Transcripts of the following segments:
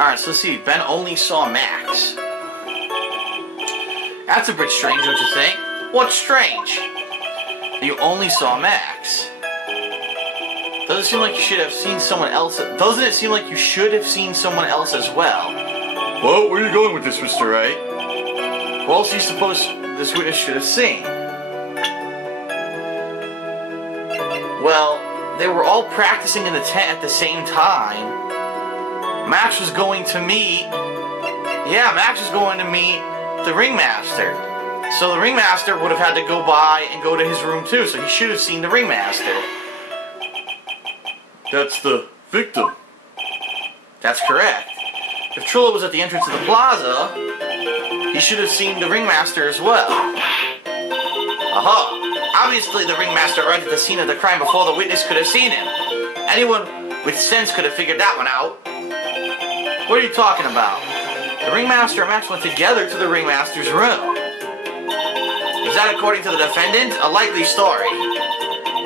Alright, so let's see. Ben only saw Max. That's a bit strange, don't you think? What's strange? You only saw Max. Doesn't it seem like you should have seen someone else? Doesn't it seem like you should have seen someone else as well? Well, where are you going with this, Mr. Wright? Who else do you suppose this witness should have seen? Well, they were all practicing in the tent at the same time. Max was going to meet... Yeah, Max was going to meet the ringmaster. So the ringmaster would have had to go by and go to his room too, so he should have seen the ringmaster. That's the victim. That's correct. If Trillo was at the entrance of the plaza, he should have seen the ringmaster as well. Aha! Obviously the ringmaster arrived at the scene of the crime before the witness could have seen him. Anyone with sense could have figured that one out. What are you talking about? The ringmaster and Max went together to the ringmaster's room. Is that according to the defendant? A likely story.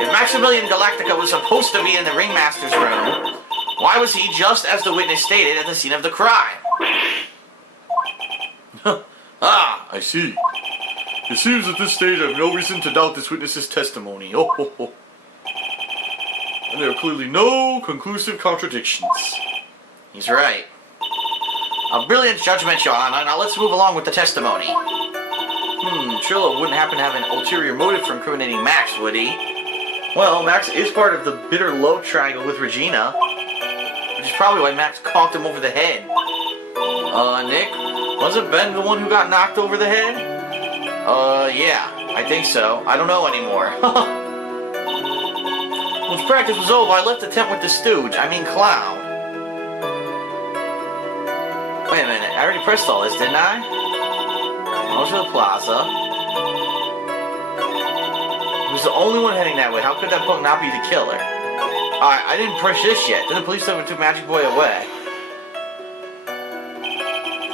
If Maximilian Galactica was supposed to be in the ringmaster's room, why was he, just as the witness stated, at the scene of the crime? Ah, I see. It seems at this stage I have no reason to doubt this witness's testimony. Oh, ho, ho. And there are clearly no conclusive contradictions. He's right. A brilliant judgment, Your Honor. Now let's move along with the testimony. Trillo wouldn't happen to have an ulterior motive for incriminating Max, would he? Well, Max is part of the bitter love triangle with Regina, which is probably why Max conked him over the head. Nick, wasn't Ben the one who got knocked over the head? Yeah, I think so. I don't know anymore. Once practice was over, I left the tent with the stooge. I mean clown. Wait a minute, I already pressed all this, didn't I? Go to the plaza. He was the only one heading that way. How could that punk not be the killer? Alright, I didn't push this yet. Then the police took Magic Boy away.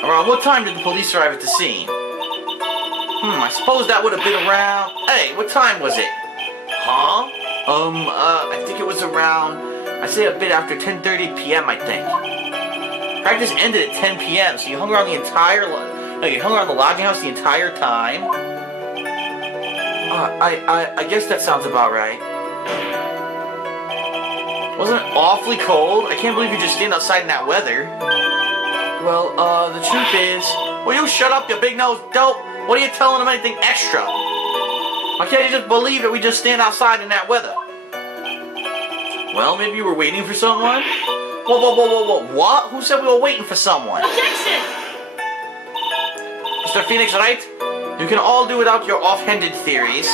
Around what time did the police arrive at the scene? I suppose that would have been around... Hey, what time was it? Huh? I think it was around... I'd say a bit after 10:30 p.m., I think. Practice ended at 10 p.m., so you hung around the entire... No, you hung around the lodging house the entire time? I guess that sounds about right. Wasn't it awfully cold? I can't believe you just stand outside in that weather. Well, the truth is... Will you shut up, you big-nosed dope? What are you telling them anything extra? Why can't you just believe that we just stand outside in that weather? Well, maybe you were waiting for someone? Whoa, what? Who said we were waiting for someone? Objection! Mr. Phoenix Wright, you can all do without your offhanded theories.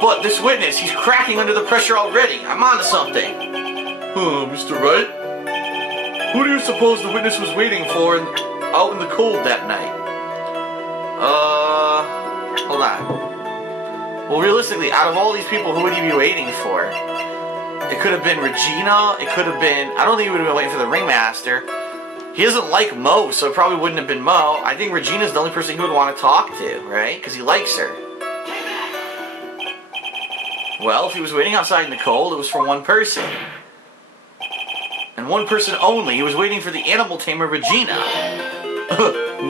But this witness, he's cracking under the pressure already. I'm onto something. Mr. Wright? Who do you suppose the witness was waiting for out in the cold that night? Hold on. Well, realistically, out of all these people, who would he be waiting for? It could have been Regina, it could have been... I don't think he would have been waiting for the ringmaster. He doesn't like Mo, so it probably wouldn't have been Mo. I think Regina's the only person he would want to talk to, right? Because he likes her. Well, if he was waiting outside in the cold, it was for one person. And one person only. He was waiting for the animal tamer, Regina.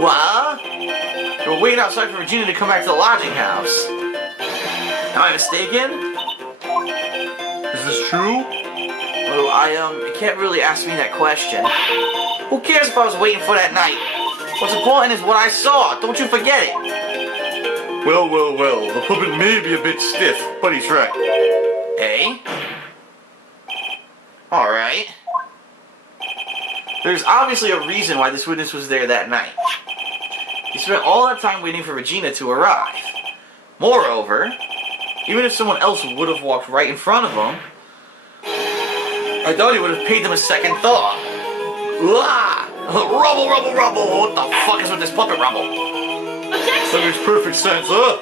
What? You were waiting outside for Regina to come back to the lodging house. Am I mistaken? Is this true? Well, you can't really ask me that question. Who cares if I was waiting for that night? What's important is what I saw. Don't you forget it. Well. The puppet may be a bit stiff, but he's right. Eh? Alright. There's obviously a reason why this witness was there that night. He spent all that time waiting for Regina to arrive. Moreover, even if someone else would have walked right in front of him, I doubt he would have paid them a second thought. Rubble! What the fuck is with this puppet rubble? That makes perfect sense, huh?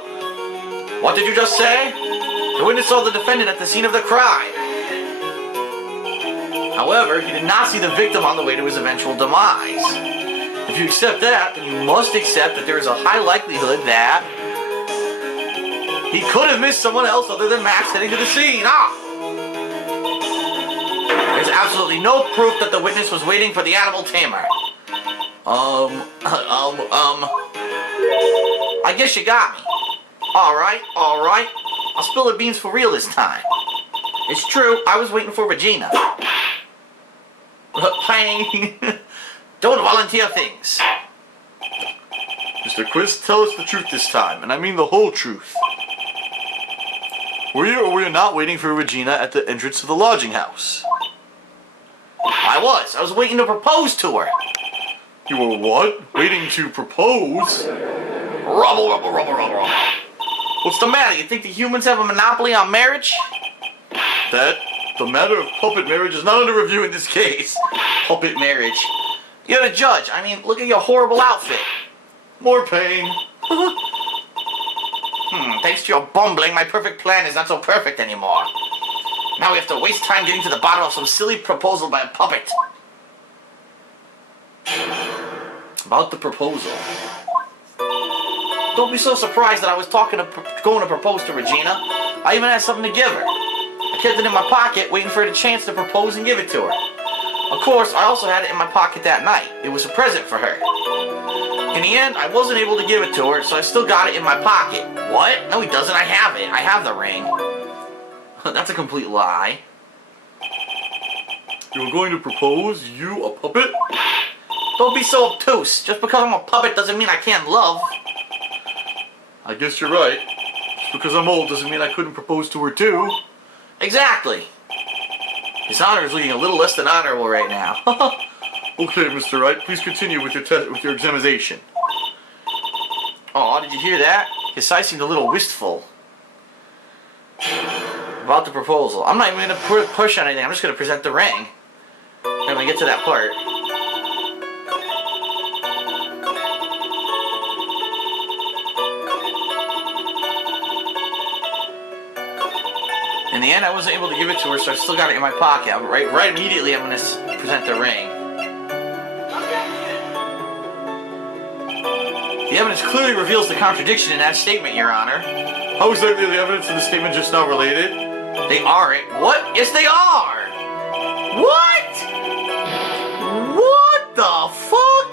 What did you just say? The witness saw the defendant at the scene of the crime. However, he did not see the victim on the way to his eventual demise. If you accept that, then you must accept that there is a high likelihood that he could have missed someone else other than Max heading to the scene. There's absolutely no proof that the witness was waiting for the animal tamer. I guess you got me. Alright. I'll spill the beans for real this time. It's true, I was waiting for Regina. Don't volunteer things. Mr. Quist, tell us the truth this time, and I mean the whole truth. Were you or were you not waiting for Regina at the entrance to the lodging house? I was waiting to propose to her. You were what? Waiting to propose? Rubble. What's the matter? You think the humans have a monopoly on marriage? The matter of puppet marriage is not under review in this case. Puppet marriage. You're the judge. I mean, look at your horrible outfit. More pain. Thanks to your bumbling, my perfect plan is not so perfect anymore. Now we have to waste time getting to the bottom of some silly proposal by a puppet. About the proposal. Don't be so surprised that I was going to propose to Regina. I even had something to give her. I kept it in my pocket, waiting for the chance to propose and give it to her. Of course, I also had it in my pocket that night. It was a present for her. In the end, I wasn't able to give it to her, so I still got it in my pocket. What? No, he doesn't. I have it. I have the ring. That's a complete lie. You were going to propose? You, a puppet? Don't be so obtuse. Just because I'm a puppet doesn't mean I can't love. I guess you're right. Just because I'm old doesn't mean I couldn't propose to her too. Exactly. His honor is looking a little less than honorable right now. Okay, Mr. Wright, please continue with your examination. Oh, did you hear that? His eyes seemed a little wistful. About the proposal. I'm not even going to push on anything. I'm just going to present the ring. When we get to that part. In the end, I wasn't able to give it to her, so I still got it in my pocket. Right immediately, I'm going to present the ring. The evidence clearly reveals the contradiction in that statement, Your Honor. How exactly are the evidence in the statement just now related? They aren't. What? Yes, they are! What? What the fuck?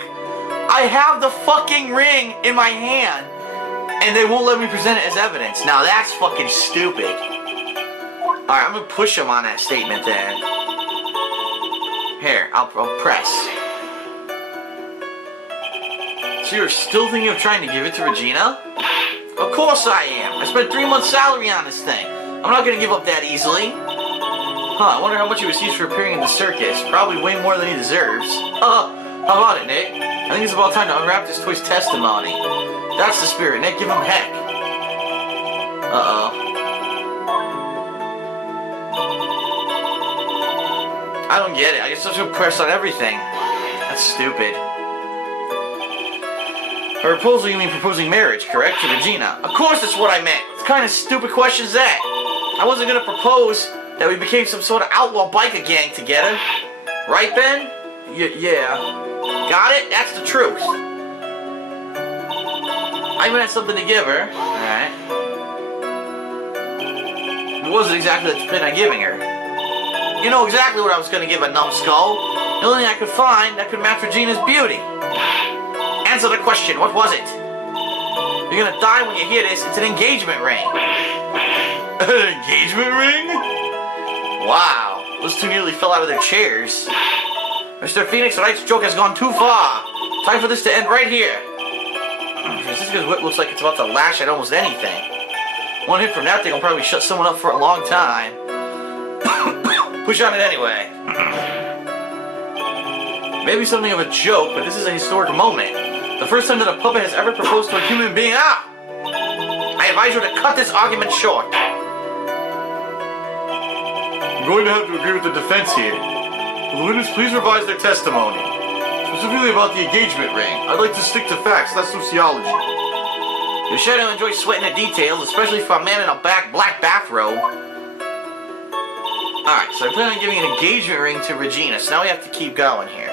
I have the fucking ring in my hand, and they won't let me present it as evidence. Now that's fucking stupid. Alright, I'm gonna push him on that statement then. Here, I'll press. So you're still thinking of trying to give it to Regina? Of course I am. I spent 3 months' salary on this thing. I'm not gonna give up that easily. I wonder how much he receives for appearing in the circus. Probably way more than he deserves. How about it, Nick? I think it's about time to unwrap this toy's testimony. That's the spirit, Nick. Give him heck. Uh-oh. I don't get it. I get such a press on everything. That's stupid. By proposal, you mean proposing marriage, correct? To Regina. Of course that's what I meant. What kind of stupid question is that? I wasn't going to propose that we became some sort of outlaw biker gang together. Right, Ben? Yeah. Got it? That's the truth. I even had something to give her. Alright. It wasn't exactly the thing I'm giving her. You know exactly what I was going to give a numbskull. The only thing I could find that could match Regina's beauty. Answer the question. What was it? You're going to die when you hear this. It's an engagement ring. An engagement ring? Wow. Those two nearly fell out of their chairs. Mr. Phoenix Wright's joke has gone too far. Time for this to end right here. Francisca's whip looks like it's about to lash at almost anything. One hit from that thing will probably shut someone up for a long time. Push on it anyway. Maybe something of a joke, but this is a historic moment. The first time that a puppet has ever proposed to a human being. I advise you to cut this argument short. I'm going to have to agree with the defense here. Will the witness please revise their testimony? Specifically about the engagement ring. I'd like to stick to facts, not sociology. You're sure to enjoy sweating the details, especially for a man in a black bathrobe. Alright, so I plan on giving an engagement ring to Regina, so now we have to keep going here.